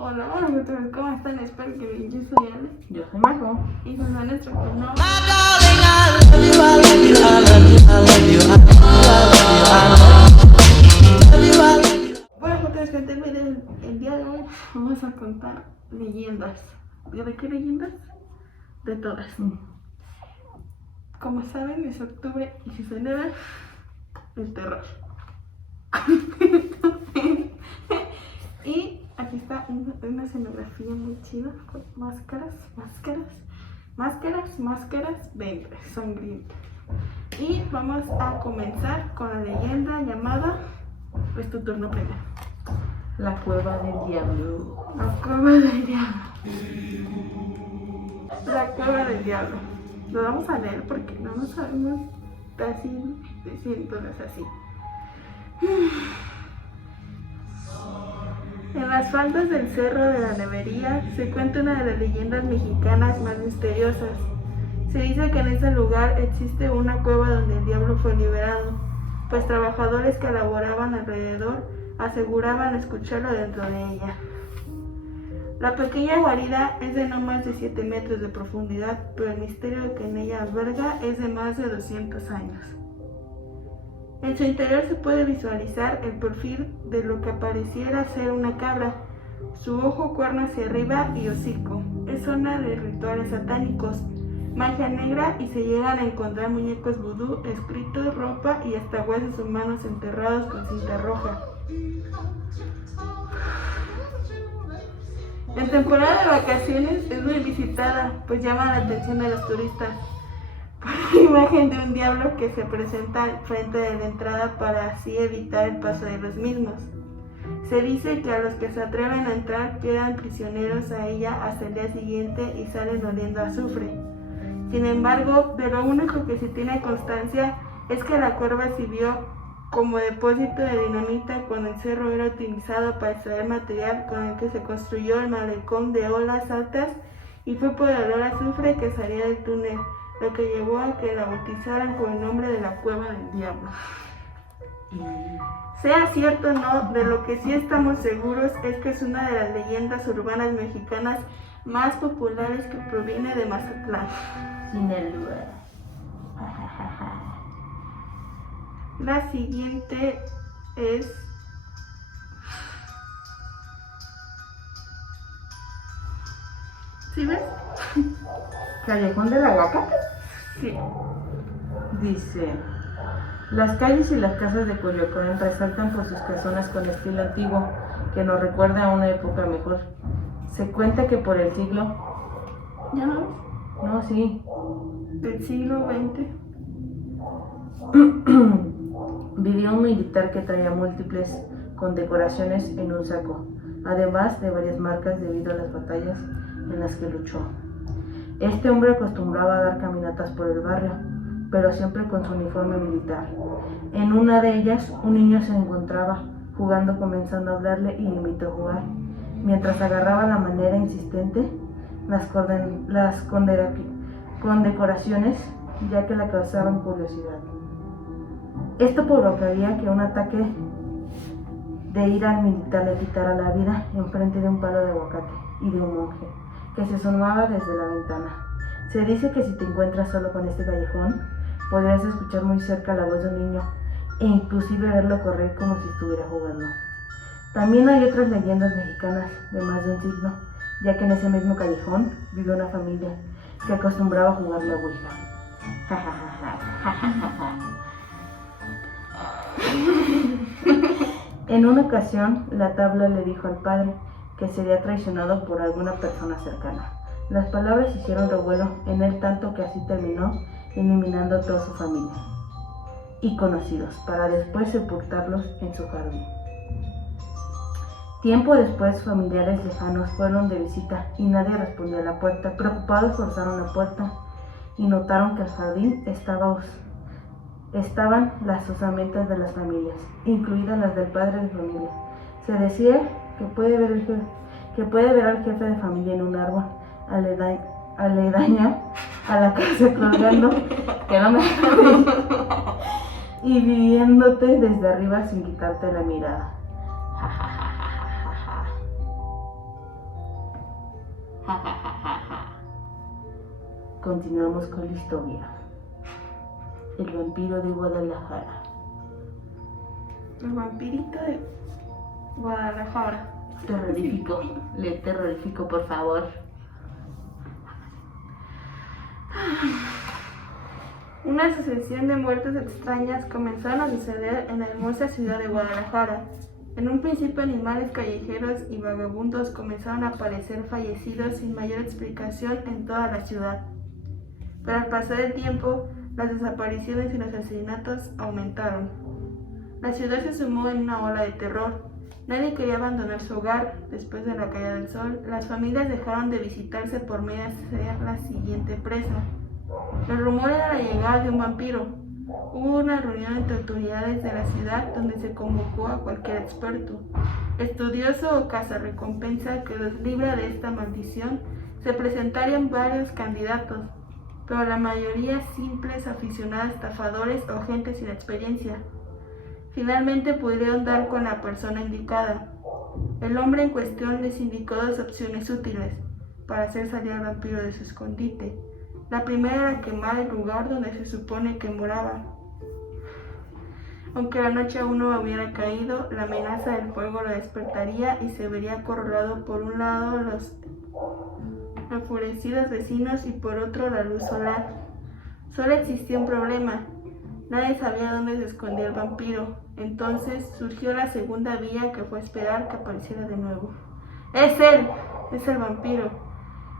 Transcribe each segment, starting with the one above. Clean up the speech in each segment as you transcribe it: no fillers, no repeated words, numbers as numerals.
Hola, ¿cómo están? Espero que bien. Yo soy Ale. Yo soy Marco. Y pues a nuestro turno. Bueno, pues gente, miren, el día de hoy vamos a contar leyendas. ¿De qué leyendas? De todas. Como saben, es octubre y se celebra el terror. Y aquí está una escenografía muy chida con máscaras sangrientas. Y vamos a comenzar con la leyenda llamada, pues tu turno primero. La cueva del diablo. La cueva del diablo. La cueva del diablo. Lo vamos a leer porque no sabemos casi diciéndonos así. En las faldas del Cerro de la Nevería se cuenta una de las leyendas mexicanas más misteriosas. Se dice que en ese lugar existe una cueva donde el diablo fue liberado, pues trabajadores que laboraban alrededor aseguraban escucharlo dentro de ella. La pequeña guarida es de no más de 7 metros de profundidad, pero el misterio que en ella alberga es de más de 200 años. En su interior se puede visualizar el perfil de lo que pareciera ser una cabra, su ojo, cuerno hacia arriba y hocico. Es zona de rituales satánicos, magia negra y se llegan a encontrar muñecos vudú, escritos, ropa y hasta huesos humanos enterrados con cinta roja. En temporada de vacaciones es muy visitada, pues llama la atención de los turistas por la imagen de un diablo que se presenta al frente de la entrada para así evitar el paso de los mismos. Se dice que a los que se atreven a entrar quedan prisioneros a ella hasta el día siguiente y salen oliendo a azufre. Sin embargo, de lo único que se tiene constancia es que la cueva sirvió como depósito de dinamita cuando el cerro era utilizado para extraer material con el que se construyó el malecón de olas altas, y fue por el olor a azufre que salía del túnel, lo que llevó a que la bautizaran con el nombre de la cueva del diablo. Sea cierto o no, de lo que sí estamos seguros es que es una de las leyendas urbanas mexicanas más populares que proviene de Mazatlán, Sinaloa. La siguiente es ¿sí ves? Callejón del Aguacate. Sí. Dice: las calles y las casas de Coyoacán resaltan por sus casonas con estilo antiguo que nos recuerda a una época mejor. Se cuenta que por el siglo... ¿Ya no ves? No, sí. Del siglo XX. Vivió un militar que traía múltiples condecoraciones en un saco, además de varias marcas debido a las batallas en las que luchó. Este hombre acostumbraba a dar caminatas por el barrio, pero siempre con su uniforme militar. En una de ellas, un niño se encontraba jugando, comenzando a hablarle y le invitó a jugar, mientras agarraba la manera insistente las condecoraciones, ya que la causaban curiosidad. Esto provocaría que un ataque de ira al militar le quitara la vida enfrente de un palo de aguacate y de un monje que se asomaba desde la ventana. Se dice que si te encuentras solo con este callejón, podrías escuchar muy cerca la voz de un niño e inclusive verlo correr como si estuviera jugando. También hay otras leyendas mexicanas de más de un siglo, ya que en ese mismo callejón vive una familia que acostumbraba a jugar la ouija. En una ocasión, la tabla le dijo al padre que sería traicionado por alguna persona cercana. Las palabras hicieron revuelo en él tanto que así terminó eliminando a toda su familia y conocidos para después sepultarlos en su jardín. Tiempo después, familiares lejanos fueron de visita y nadie respondió a la puerta. Preocupados forzaron la puerta y notaron que el jardín estaban las osamentas de las familias, incluidas las del padre de familia. Se decía que puede ver al jefe de familia en un árbol aledaño a la casa colgando, que no me y viviéndote desde arriba sin quitarte la mirada. Continuamos con la historia. El vampiro de Guadalajara. El vampirito de Guadalajara. Terrorífico. Lee terrorífico, por favor. Una sucesión de muertes extrañas comenzaron a suceder en la hermosa ciudad de Guadalajara. En un principio, animales callejeros y vagabundos comenzaron a aparecer fallecidos sin mayor explicación en toda la ciudad. Pero al pasar el tiempo, las desapariciones y los asesinatos aumentaron. La ciudad se sumó en una ola de terror. Nadie quería abandonar su hogar. Después de la caída del sol, las familias dejaron de visitarse por miedo a ser la siguiente presa. El rumor era la llegada de un vampiro. Hubo una reunión entre autoridades de la ciudad donde se convocó a cualquier experto, estudioso o cazarrecompensa que los libre de esta maldición. Se presentarían varios candidatos, pero la mayoría simples aficionados, estafadores o gente sin experiencia. Finalmente pudieron dar con la persona indicada. El hombre en cuestión les indicó dos opciones útiles para hacer salir al vampiro de su escondite. La primera era quemar el lugar donde se supone que moraba. Aunque la noche aún no hubiera caído, la amenaza del fuego lo despertaría y se vería acorralado por un lado los enfurecidos vecinos y por otro la luz solar. Solo existía un problema. Nadie sabía dónde se escondía el vampiro. Entonces surgió la segunda vía, que fue esperar que apareciera de nuevo. ¡Es él! ¡Es el vampiro!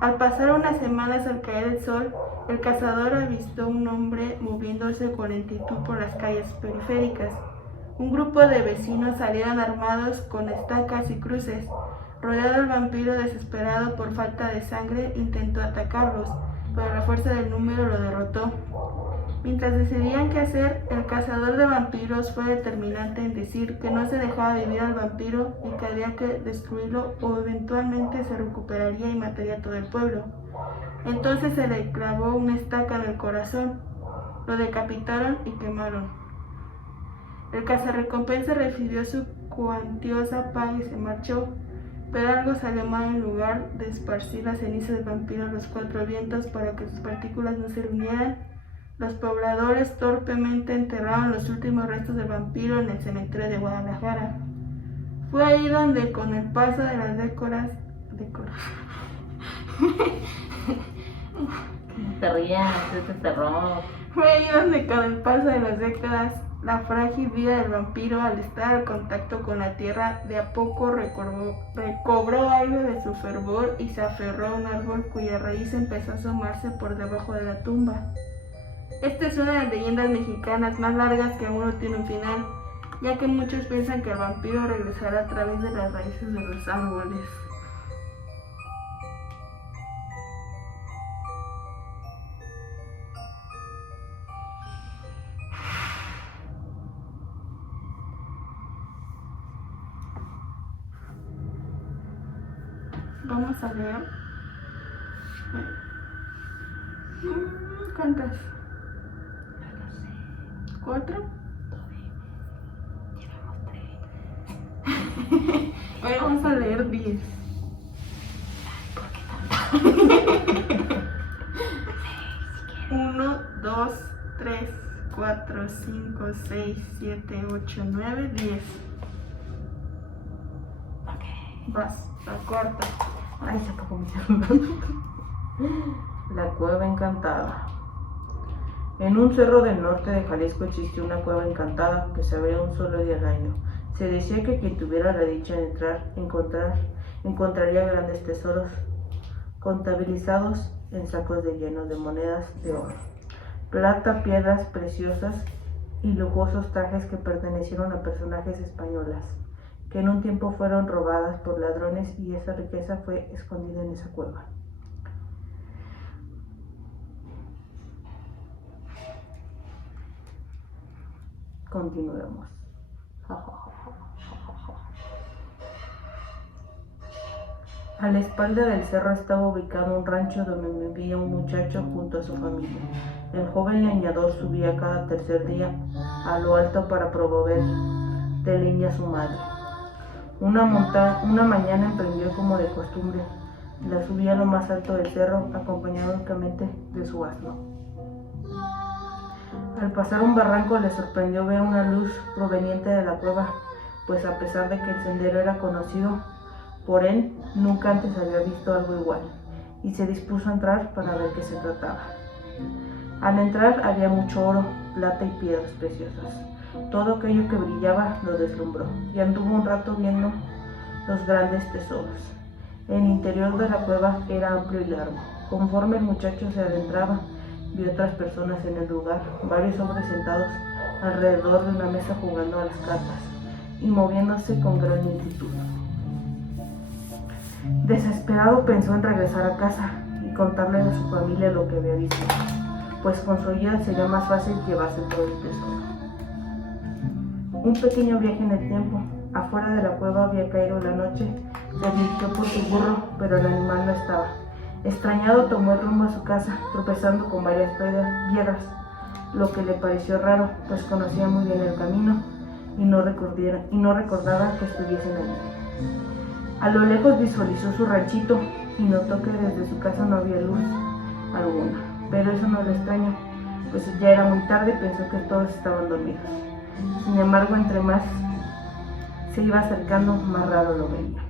Al pasar unas semanas al caer el sol, el cazador avistó un hombre moviéndose con lentitud por las calles periféricas. Un grupo de vecinos salieron armados con estacas y cruces. Rodeado el vampiro, desesperado por falta de sangre, intentó atacarlos, pero la fuerza del número lo derrotó. Mientras decidían qué hacer, el cazador de vampiros fue determinante en decir que no se dejaba vivir al vampiro y que había que destruirlo o eventualmente se recuperaría y mataría a todo el pueblo. Entonces se le clavó una estaca en el corazón, lo decapitaron y quemaron. El cazarrecompensa recibió su cuantiosa paga y se marchó, pero algo salió mal. En lugar de esparcir las cenizas del vampiro a los cuatro vientos para que sus partículas no se reunieran, los pobladores torpemente enterraron los últimos restos del vampiro en el cementerio de Guadalajara. Fue ahí donde, con el paso de las décadas, la frágil vida del vampiro, al estar en contacto con la tierra, de a poco recobró algo de su fervor y se aferró a un árbol cuya raíz empezó a asomarse por debajo de la tumba. Esta es una de las leyendas mexicanas más largas que aún no tiene un final, ya que muchos piensan que el vampiro regresará a través de las raíces de los árboles. Vamos a leer. ¿Cuántas? 4. Hoy vamos a leer 10. 1, 2, 3, 4, 5, 6, 7, 8, 9, 10. Vas, la cuarta. Ay, se apagó mi La cueva encantada. En un cerro del norte de Jalisco existió una cueva encantada que se abría un solo día al año. Se decía que quien tuviera la dicha de encontraría grandes tesoros contabilizados en sacos llenos de monedas de oro, plata, piedras preciosas y lujosos trajes que pertenecieron a personajes españolas, que en un tiempo fueron robadas por ladrones, y esa riqueza fue escondida en esa cueva. Continuemos. A la espalda del cerro estaba ubicado un rancho donde vivía un muchacho junto a su familia. El joven leñador subía cada tercer día a lo alto para proveer de leña a su madre. Una mañana emprendió como de costumbre La subía a lo más alto del cerro, acompañado únicamente de su asno. Al pasar un barranco le sorprendió ver una luz proveniente de la cueva, pues a pesar de que el sendero era conocido por él, nunca antes había visto algo igual, y se dispuso a entrar para ver qué se trataba. Al entrar había mucho oro, plata y piedras preciosas. Todo aquello que brillaba lo deslumbró, y anduvo un rato viendo los grandes tesoros. El interior de la cueva era amplio y largo. Conforme el muchacho se adentraba, vio otras personas en el lugar, varios hombres sentados alrededor de una mesa jugando a las cartas y moviéndose con gran lentitud. Desesperado pensó en regresar a casa y contarle a su familia lo que había visto, pues con su ayuda sería más fácil llevarse todo el tesoro. Un pequeño viaje en el tiempo. Afuera de la cueva había caído la noche. Se dirigió por su burro, pero el animal no estaba. Extrañado tomó el rumbo a su casa, tropezando con varias piedras, lo que le pareció raro, pues conocía muy bien el camino y no recordaba que estuviesen allí. A lo lejos visualizó su ranchito y notó que desde su casa no había luz alguna, pero eso no le extrañó, pues ya era muy tarde y pensó que todos estaban dormidos. Sin embargo, entre más se iba acercando, más raro lo veía.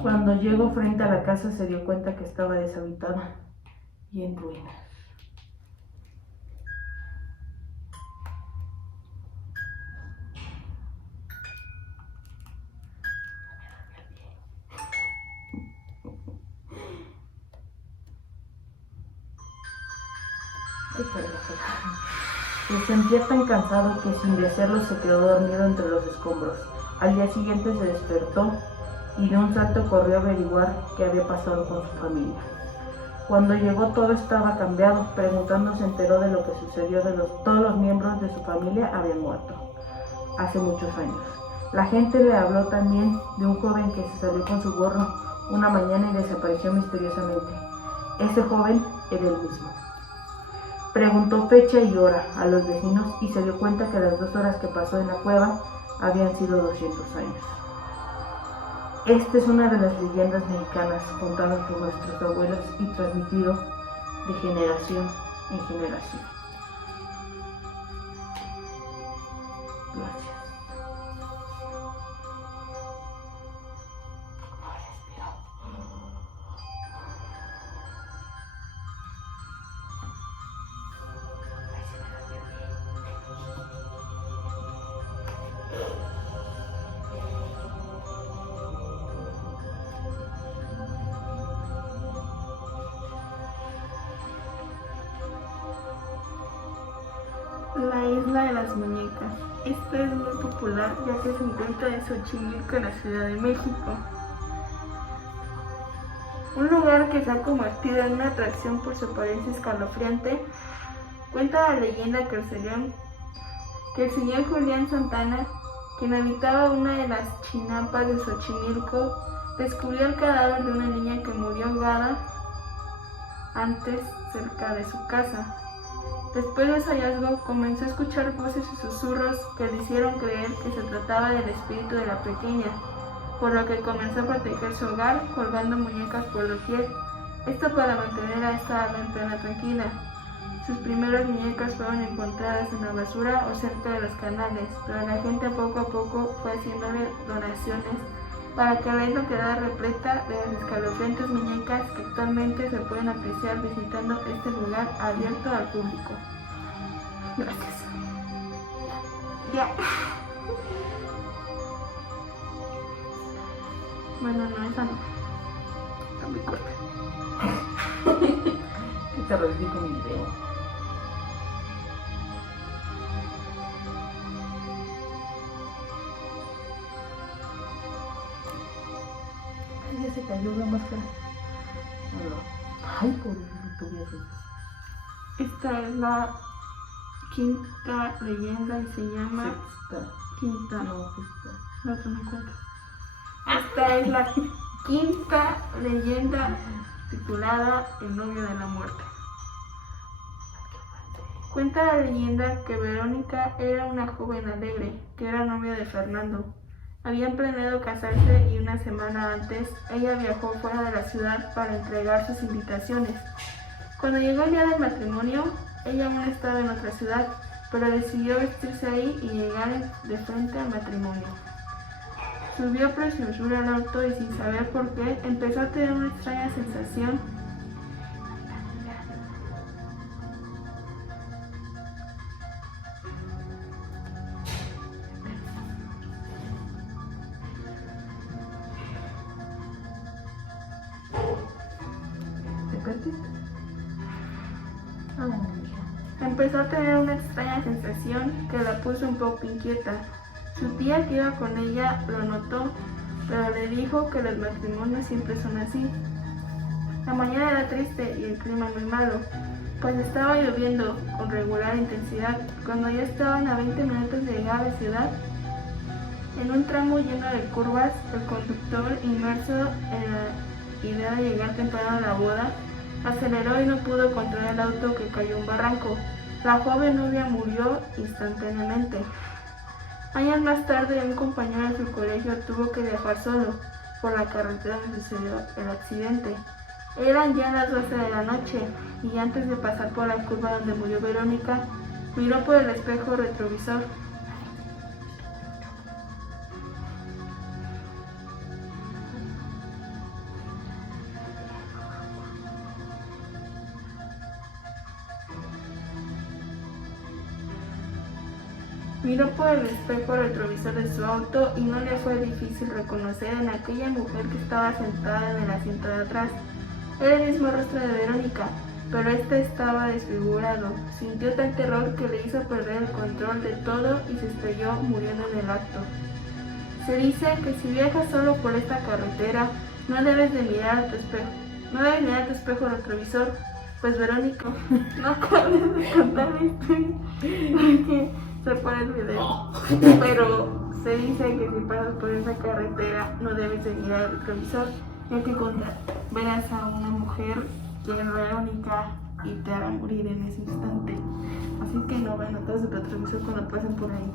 Cuando llegó frente a la casa se dio cuenta que estaba deshabitada y en ruinas. Se sentía tan cansado que sin desearlo se quedó dormido entre los escombros. Al día siguiente se despertó y de un salto corrió a averiguar qué había pasado con su familia. Cuando llegó todo estaba cambiado. Preguntando se enteró de lo que sucedió. Todos los miembros de su familia habían muerto hace muchos años. La gente le habló también de un joven que se salió con su gorro una mañana y desapareció misteriosamente. Ese joven era el mismo. Preguntó fecha y hora a los vecinos y se dio cuenta que las 2 horas que pasó en la cueva habían sido 200 años. Esta es una de las leyendas mexicanas contadas por nuestros abuelos y transmitido de generación en generación. Gracias. La isla de las muñecas. Esta es muy popular ya que se encuentra en Xochimilco, en la Ciudad de México. Un lugar que se ha convertido en una atracción por su apariencia escalofriante. Cuenta la leyenda que el señor Julián Santana, quien habitaba una de las chinampas de Xochimilco, descubrió el cadáver de una niña que murió ahogada antes cerca de su casa. Después de ese hallazgo, comenzó a escuchar voces y susurros que le hicieron creer que se trataba del espíritu de la pequeña, por lo que comenzó a proteger su hogar colgando muñecas por doquier, esto para mantener a esta ventana tranquila. Sus primeras muñecas fueron encontradas en la basura o cerca de los canales, pero la gente poco a poco fue haciéndole donaciones para que la isla quedara repleta de las escalofriantes muñecas que actualmente se pueden apreciar visitando este lugar abierto al público. Gracias. Ya. Bueno, no, esa no. Está muy corta. ¿Qué te revisé con mi video? Ya se cayó la máscara. Ay, pobrecito viejo. Esta es la quinta leyenda y se llama Sexta. Quinta. No, sexta. La otra no cuenta. Esta es la quinta leyenda titulada El novio de la muerte. Cuenta la leyenda que Verónica era una joven alegre, que era novia de Fernando. Habían planeado casarse y una semana antes ella viajó fuera de la ciudad para entregar sus invitaciones. Cuando llegó el día del matrimonio, ella aún estaba en otra ciudad, pero decidió vestirse ahí y llegar de frente al matrimonio. Subió preciosura al auto y sin saber por qué empezó a tener una extraña sensación. Empezó a tener una extraña sensación que la puso un poco inquieta. Su tía que iba con ella lo notó, pero le dijo que los matrimonios siempre son así. La mañana era triste y el clima muy malo, pues estaba lloviendo con regular intensidad. Cuando ya estaban a 20 minutos de llegar a la ciudad, en un tramo lleno de curvas, el conductor, inmerso en la idea de llegar temprano a la boda, aceleró y no pudo controlar el auto que cayó en un barranco. La joven novia murió instantáneamente. Años más tarde, un compañero de su colegio tuvo que viajar solo por la carretera donde sucedió el accidente. Eran ya las 12 de la noche y antes de pasar por la curva donde murió Verónica, miró por el espejo retrovisor. Miró por el espejo retrovisor de su auto y no le fue difícil reconocer en aquella mujer que estaba sentada en el asiento de atrás. Era el mismo rostro de Verónica, pero este estaba desfigurado. Sintió tal terror que le hizo perder el control de todo y se estrelló muriendo en el acto. Se dice que si viajas solo por esta carretera, no debes mirar a tu espejo retrovisor, pues Verónica, no acabes de contar la historia. Se pone el video, pero se dice que si pasas por esa carretera no debes de mirar el retrovisor, ya que verás a una mujer que es Verónica y te hará morir en ese instante. Así que no vean atrás el retrovisor cuando pasen por ahí.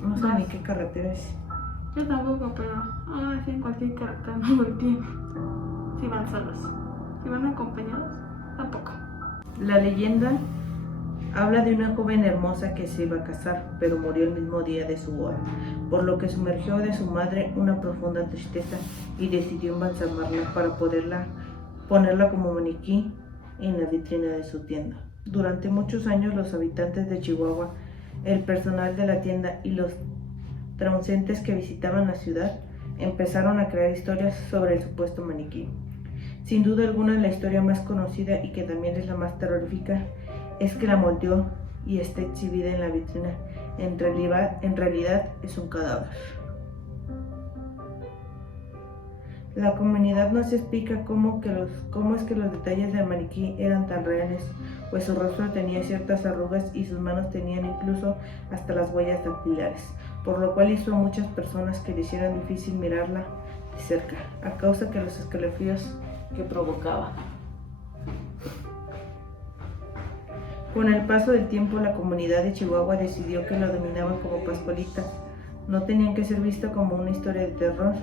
No sé ni qué carretera es. Yo tampoco, pero sí, en cualquier carretera no volteen. Si van solos. Si van acompañados, tampoco. La leyenda habla de una joven hermosa que se iba a casar, pero murió el mismo día de su boda, por lo que sumergió de su madre una profunda tristeza y decidió embalsamarla para ponerla como maniquí en la vitrina de su tienda. Durante muchos años los habitantes de Chihuahua, el personal de la tienda y los transeúntes que visitaban la ciudad empezaron a crear historias sobre el supuesto maniquí. Sin duda alguna, la historia más conocida y que también es la más terrorífica es que la moldeó y está exhibida en la vitrina. En realidad es un cadáver. La comunidad no se explica cómo es que los detalles del maniquí eran tan reales, pues su rostro tenía ciertas arrugas y sus manos tenían incluso hasta las huellas dactilares, por lo cual hizo a muchas personas que le hicieran difícil mirarla de cerca, a causa de los escalofríos que provocaba. Con el paso del tiempo, la comunidad de Chihuahua decidió que lo denominaban como Pascualita. No tenían que ser vista como una historia de terror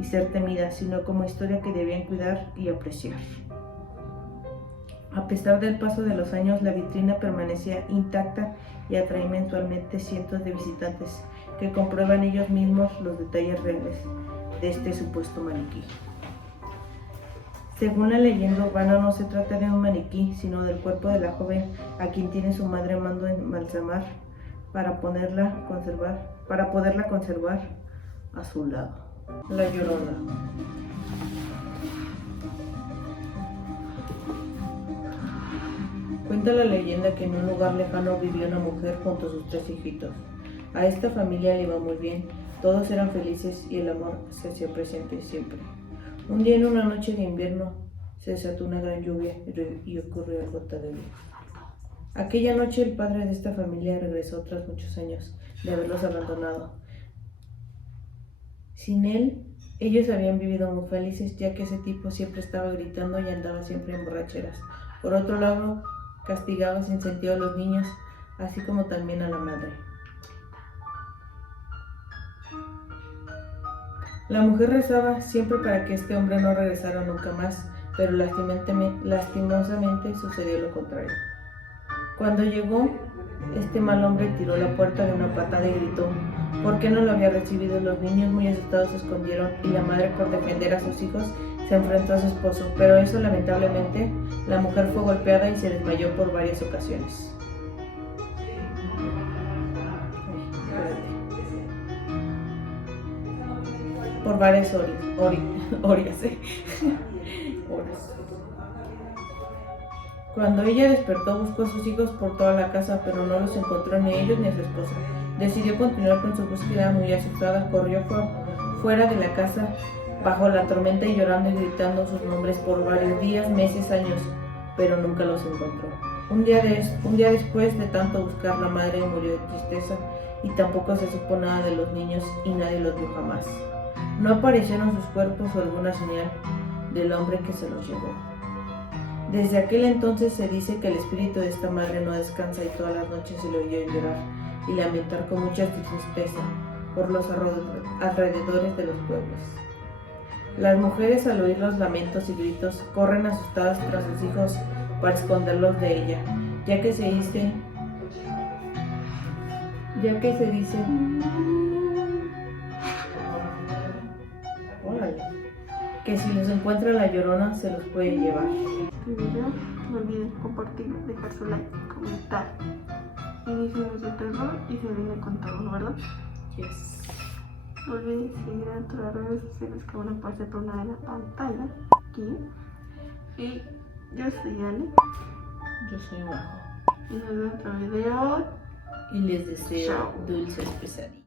y ser temida, sino como historia que debían cuidar y apreciar. A pesar del paso de los años, la vitrina permanecía intacta y atrae mensualmente cientos de visitantes que comprueban ellos mismos los detalles reales de este supuesto maniquí. Según la leyenda urbana, no se trata de un maniquí, sino del cuerpo de la joven a quien tiene su madre mandó embalsamar para poderla conservar a su lado. La Llorona. Cuenta la leyenda que en un lugar lejano vivía una mujer junto a sus 3 hijitos. A esta familia le iba muy bien, todos eran felices y el amor se hacía presente siempre. Un día en una noche de invierno se desató una gran lluvia y ocurrió algo terrible. Aquella noche el padre de esta familia regresó tras muchos años de haberlos abandonado. Sin él, ellos habían vivido muy felices, ya que ese tipo siempre estaba gritando y andaba siempre en borracheras. Por otro lado, castigaba sin sentido a los niños, así como también a la madre. La mujer rezaba siempre para que este hombre no regresara nunca más, pero lastimosamente sucedió lo contrario. Cuando llegó, este mal hombre tiró la puerta de una patada y gritó: ¿por qué no lo había recibido? Los niños, muy asustados, se escondieron y la madre, por defender a sus hijos, se enfrentó a su esposo, pero eso, lamentablemente, la mujer fue golpeada y se desmayó por varias ocasiones. Por varias horas. Cuando ella despertó, buscó a sus hijos por toda la casa, pero no los encontró ni a ellos ni a su esposa. Decidió continuar con su búsqueda. Muy asustada, corrió fuera de la casa bajo la tormenta y llorando y gritando sus nombres por varios días, meses, años, pero nunca los encontró. Un día después de tanto buscar, la madre murió de tristeza y tampoco se supo nada de los niños y nadie los vio jamás. No aparecieron sus cuerpos o alguna señal del hombre que se los llevó. Desde aquel entonces se dice que el espíritu de esta madre no descansa y todas las noches se le oyó llorar y lamentar con mucha tristeza por los alrededores de los pueblos. Las mujeres, al oír los lamentos y gritos, corren asustadas tras sus hijos para esconderlos de ella, ya que se dice que si los encuentra la Llorona se los puede llevar. Este video, no olviden compartir, dejar su like, comentar. Iniciamos el terror y se viene con todo, ¿verdad? Yes. No olviden seguir a nuestras redes sociales que van a aparecer por una de la pantalla aquí. Y yo soy Ale. Yo soy Majo. Y nos vemos en otro video. Y les deseo Chao. dulces pesadillas.